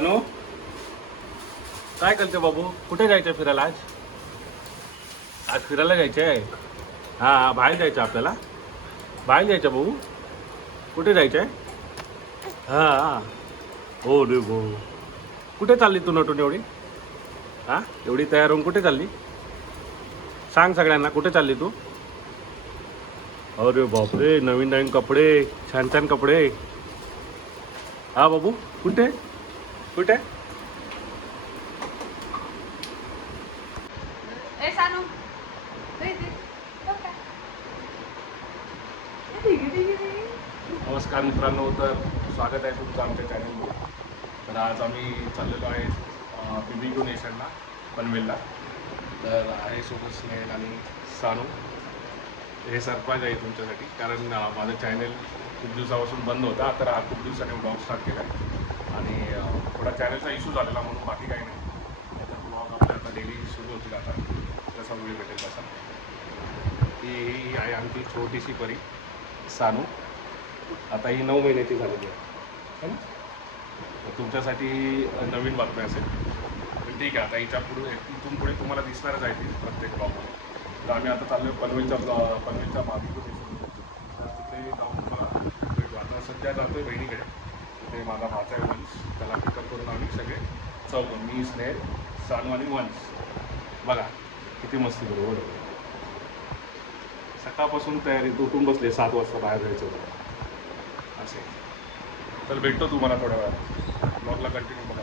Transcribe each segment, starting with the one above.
सानू काय करते बाबू? कुठे जायचं फिरायला आज? आज फिरायला जायचं आहे? हां, बाहेर जायचं आपल्याला. बाहेर जायचं भाऊ. कुठे जायचं आहे? हां, हो रे भाऊ. कुठे चालली तू नटून एवढी? हां, एवढी तयार होऊन कुठे चालली? सांग सगळ्यांना, कुठे चालली तू? अरे बापरे, नवीन नवीन कपडे, छान छान कपडे. हा बाबू, कुठे कुठे? नमस्कार मित्रांनो, तर स्वागत आहे तुमचं आमच्या चॅनलवर. तर आज आम्ही चाललेलो आहे BBQ नेशनला, पनवेलला. तर आहे सोबत स्नेहल आणि सानू. हे सरप्राईज आहे तुमच्यासाठी, कारण माझं चॅनल खूप दिवसापासून बंद होता. तर खूप दिवसाने ब्लॉग स्टार्ट केला आहे आणि थोडा चॅनलचा इश्यू झालेला, म्हणून बाकी काही नाही. तर ब्लॉग आपल्या आता डेली सुरू होतील आता, जसा वेळ भेटेल तसा. ही आहे आमची छोटीशी परी सानू. आता ही 9 महिन्याची झालेली आहे ना. तुमच्यासाठी नवीन बातमी असेल, पण ठीक आहे. आता इथून पुढे तुम्हाला दिसणारच आहे ती प्रत्येक ब्लॉगमध्ये. तर आम्ही आता चाललो पनवेलच्या BBQ नेशन. तर तिकडे जाऊन तुम्हाला भेटू. आता सध्या जातो आहे बहिणीकडे. तिथे माझा भाचा आहे वंश, त्याला पिकअप करून आम्ही सगळे चौघं, मी, स्नेहल, सानू आणि वंश. बघा किती मस्ती करू. बरोबर, सकाळपासून तयारी, उठून बसले 7 वाजता बाहेर जायचं होतं असे. तर भेटतो तुम्हाला थोड्या वेळात. ब्लॉगला कंटिन्यू बघा.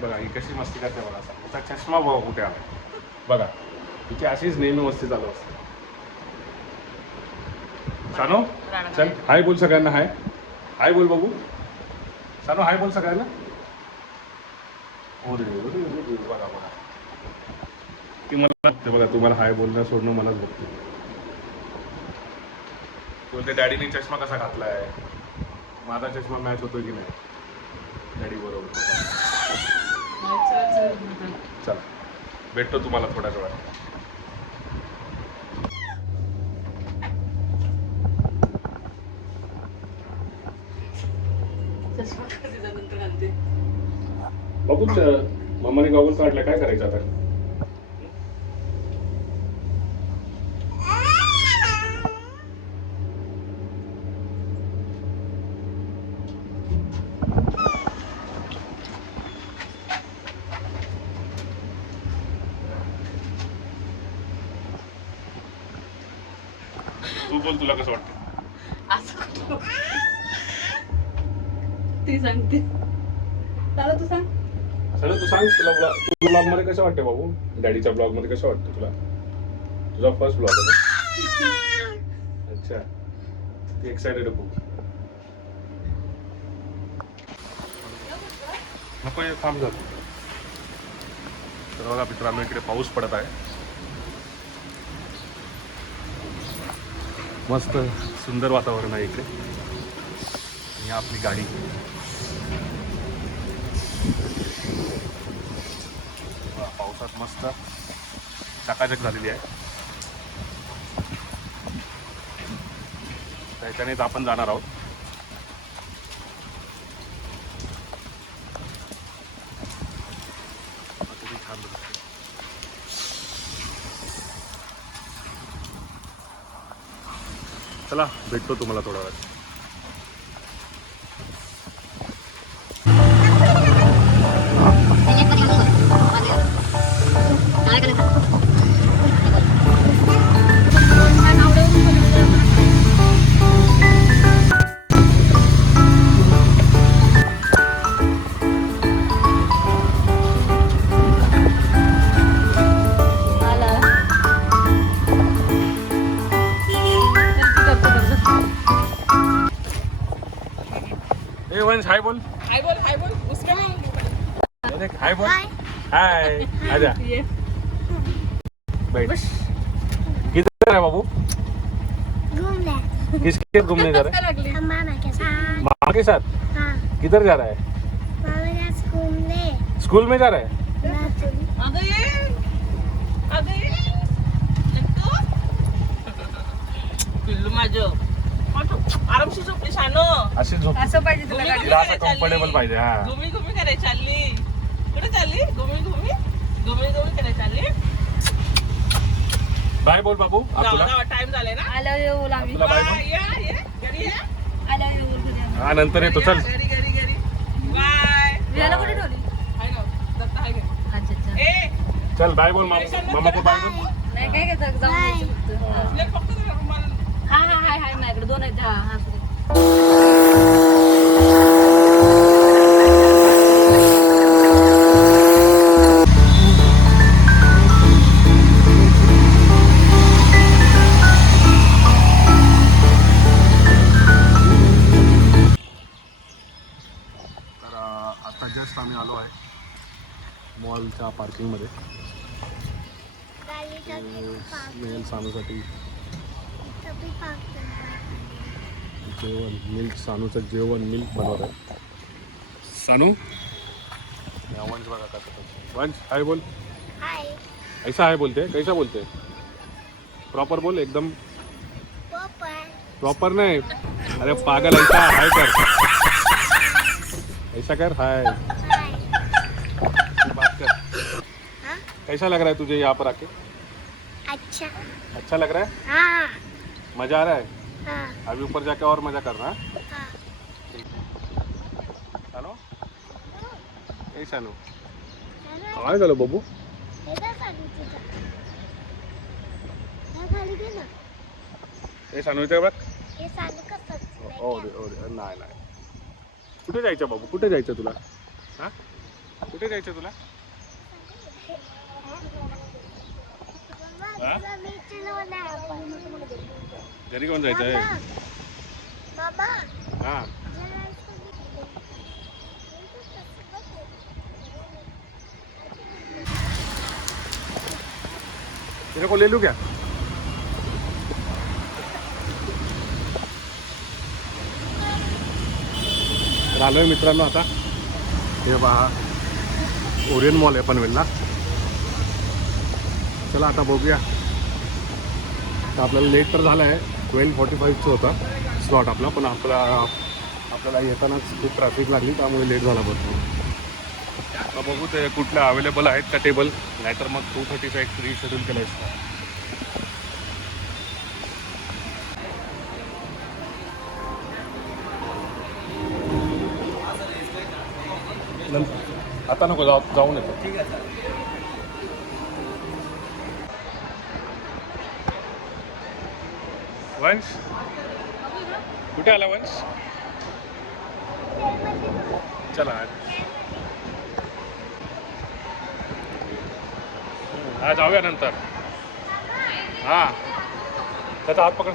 बघा ही कशी मस्ती करते बघा. आता चष्मा बघा कुठे आला बघा. तिची अशीच नेहमी मस्ती चालू असते. सानू चल, हाय बोल सगळ्यांना. हाय हाय बोल बघू. सानू हाय बोल सगळ्यांना. बघा बघा ती मला बघते बघा. तुम्हाला हाय बोलणं सोडणं मलाच बघते. बोलते डॅडीने चष्मा कसा घातलाय, माझा चष्मा मॅच होतो की नाही डॅडी बरोबर. चला भेटतो तुम्हाला थोड्याच वेळात. बघूच मम्माने गॉगल काढला, काय करायचं आता? तू बोल, तुला कसं वाटतं? ती सांगते. तू सांग. तू सांग. तुला ब्लॉग मध्ये कसं वाटतं बाबू? डॅडीच्या ब्लॉग मध्ये कसं वाटतं तुला? तुझा फर्स्ट ब्लॉग आहे. अच्छा, ती एक्साइटेड खूप. नको थांब झालं. तर बघा मित्रांनो, इकडे पाऊस पडत आहे. मस्त सुंदर वातावरण आहे इकडे. ही आपली गाडी. पावसात मस्त चकाचक झालेली आहे. त्याच्यानेच आपण जाणार आहोत. किती छान दिसतंय. चला भेटतो तुम्हाला थोडा वेळ. वंश हाय बोल. हाय बोल. हाय बोल. उसका हाय बोल. हाय आजा बैठ. किधर है बाबू? घूमने। किसके घूमने जा रहे हैं? हम मामा के साथ। मामा के साथ? हाँ। किधर जा रहा है? मामा के साथ घूमने। स्कूल में जा रहा है? पिल्लू माझं आरामशीर झोपली शानो. अशी झोप असं पाहिजे तुला गाडी. तिला असं कम्फर्टेबल पाहिजे. हा घुमी घुमी करायला चालली. कुठे चालली? घुमी घुमी करायला चालली. बाय बोल बाबू तुला. टाइम झालाय ना. आलं येऊ आम्ही. तुला बाय बोल. ये घरी ये. आलं येऊ. हा नंतर येतो चल. घरी बाय. विहायला कुठे ठेवली? हाय ना दत्ता हाय घरी. अच्छा अच्छा. ए चल बाय बोल मामा को बाय बोल. नाही काय घेतात जाऊन यायचं फक्त. ले फक्त रुमाल. हा हा हाय हाय माझ्याकडे 2 आहेत. हा हा असू दे. तर आता जस्ट आम्ही आलो आहे मॉलच्या पार्किंगमध्ये. गाडीचा स्नेहल सानूसाठी कपी पाकतो. जेवण मिल्क सानूचं जेवण मिल्क बनवत आहे सानू. वंश बघा का वंश हाय बोल. हाय ऐसा हाय बोलते कैसा बोलते प्रॉपर बोल एकदम पप्पा. प्रॉपर नहीं. अरे पागल ऐसा हाय कर. ऐसा कर हाय. हाय. बात कर. हाँ? कैसा लग रहा है तुझे यहाँ पर आके. अच्छा. अच्छा लग रहा है. हाँ मजा आ रहा है. हाँ अभी ऊपर जाके और मजा करना है. हाँ. सानू ए सानू काय झालं बाबू. हे काय सांगू तुझं? हे खाली दे ना. ए सानू इथे बघ. हे सांगू कसं? नाही नाही. कुठे जायचं बाबू कुठे जायचं तुला. हा कुठे जायचं तुला. मम्मा मी चिलवणार आपण. घरी कोण जायचं आहे. मामा हा तेरे को ले लूँ क्या. तर आलोय मित्रांनो आता. हे पहा ओरियन मॉल आहे पनवेलला. चला आता बघूया. तर आपल्याला लेट तर झालं आहे. 12:45चं होता स्लॉट आपला. पण आपल्याला येतानाच खूप ट्रॅफिक लागली त्यामुळे लेट झाला भरपूर. आता बघू ते कुठल्या अवेलेबल आहेत का टेबल. नाहीतर मग 2:30चा एक शेड्यूल केलं असतं. आता नको जाऊन येतो. वंश कुठे आला वंश. चला हा जाऊया नंतर. हा त्याचा हात पकड.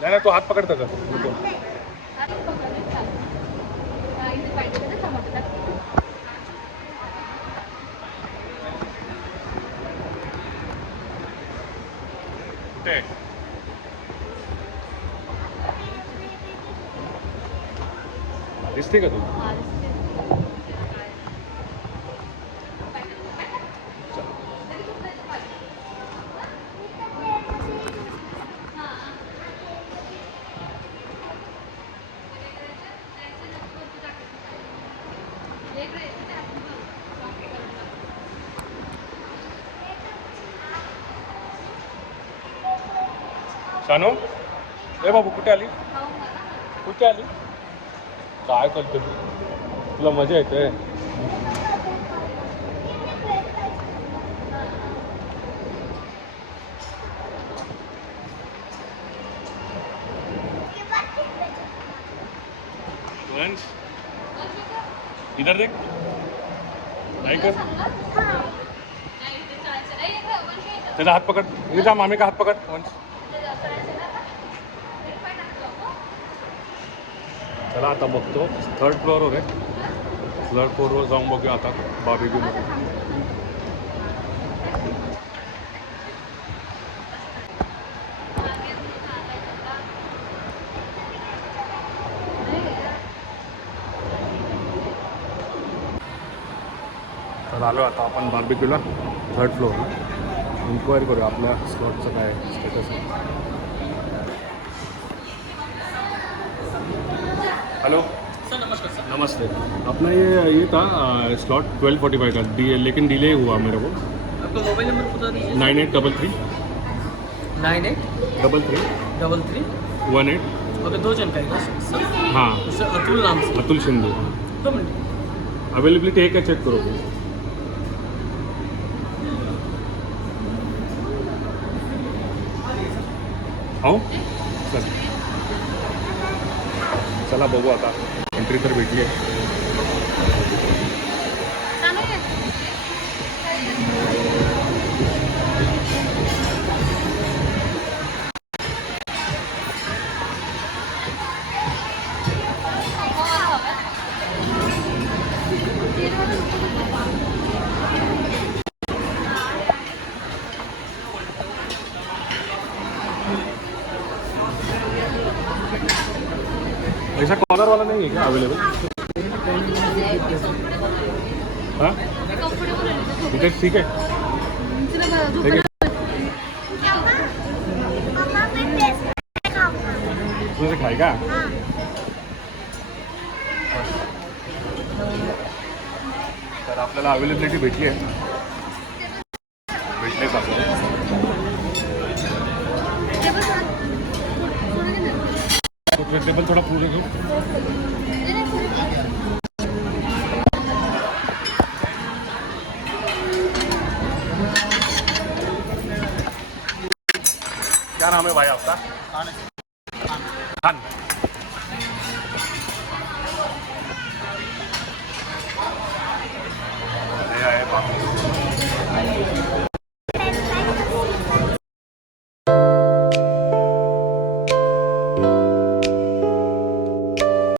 नाही नाही तो हात पकड त्याचा. कुठे दिसते का तू. शानू ए बाबू कुठे आली. कुठे आली. काय करतो तुला मजा येते. वंश इधर देख. नाही कर त्याचा हात पकड. इथे जा मामी का हात पकड. वंश चला आता बघतो. 3rd फ्लोअरवर आहे. 3rd फ्लोअरवर जाऊन बघूया आता बार्बेक्यूमध्ये. तर आलो आता आपण बार्बेक्यूला 3rd फ्लोअरला. इन्क्वायरी करूया आपल्या स्लॉटचं काय स्टेटस आहे. हेलो सर नमस्कार सर। नमस्ते। अपना ये था स्लॉट 12:45 का लेकिन डिले हुआ मेरे को। आपका मोबाइल नंबर बता दीजिए। 9833 9833 33 18। ओके, 2 जन का है सर। हाँ, सर अतुल नाम से। अतुल शिंदे। 2 मिनट। अवेलेबिलिटी है क्या, चेक करो। आओ सर, चला बघू आता, एंट्री तर भेटली आहे. ऐसा कॉर्नर वाला नहीं है क्या अवेलेबल? हाँ ठीक है, ठीक है, ठीक है. मम्मा मैं पेस्ट खाऊंगा. तुझे खाय का? हाँ. तर आपल्याला अवेलेबिलिटी भेटली आहे. भेटलेच आपल्याला. टेबल थोड़ा पूरे दो. क्या नाम है भाई आपका? खान.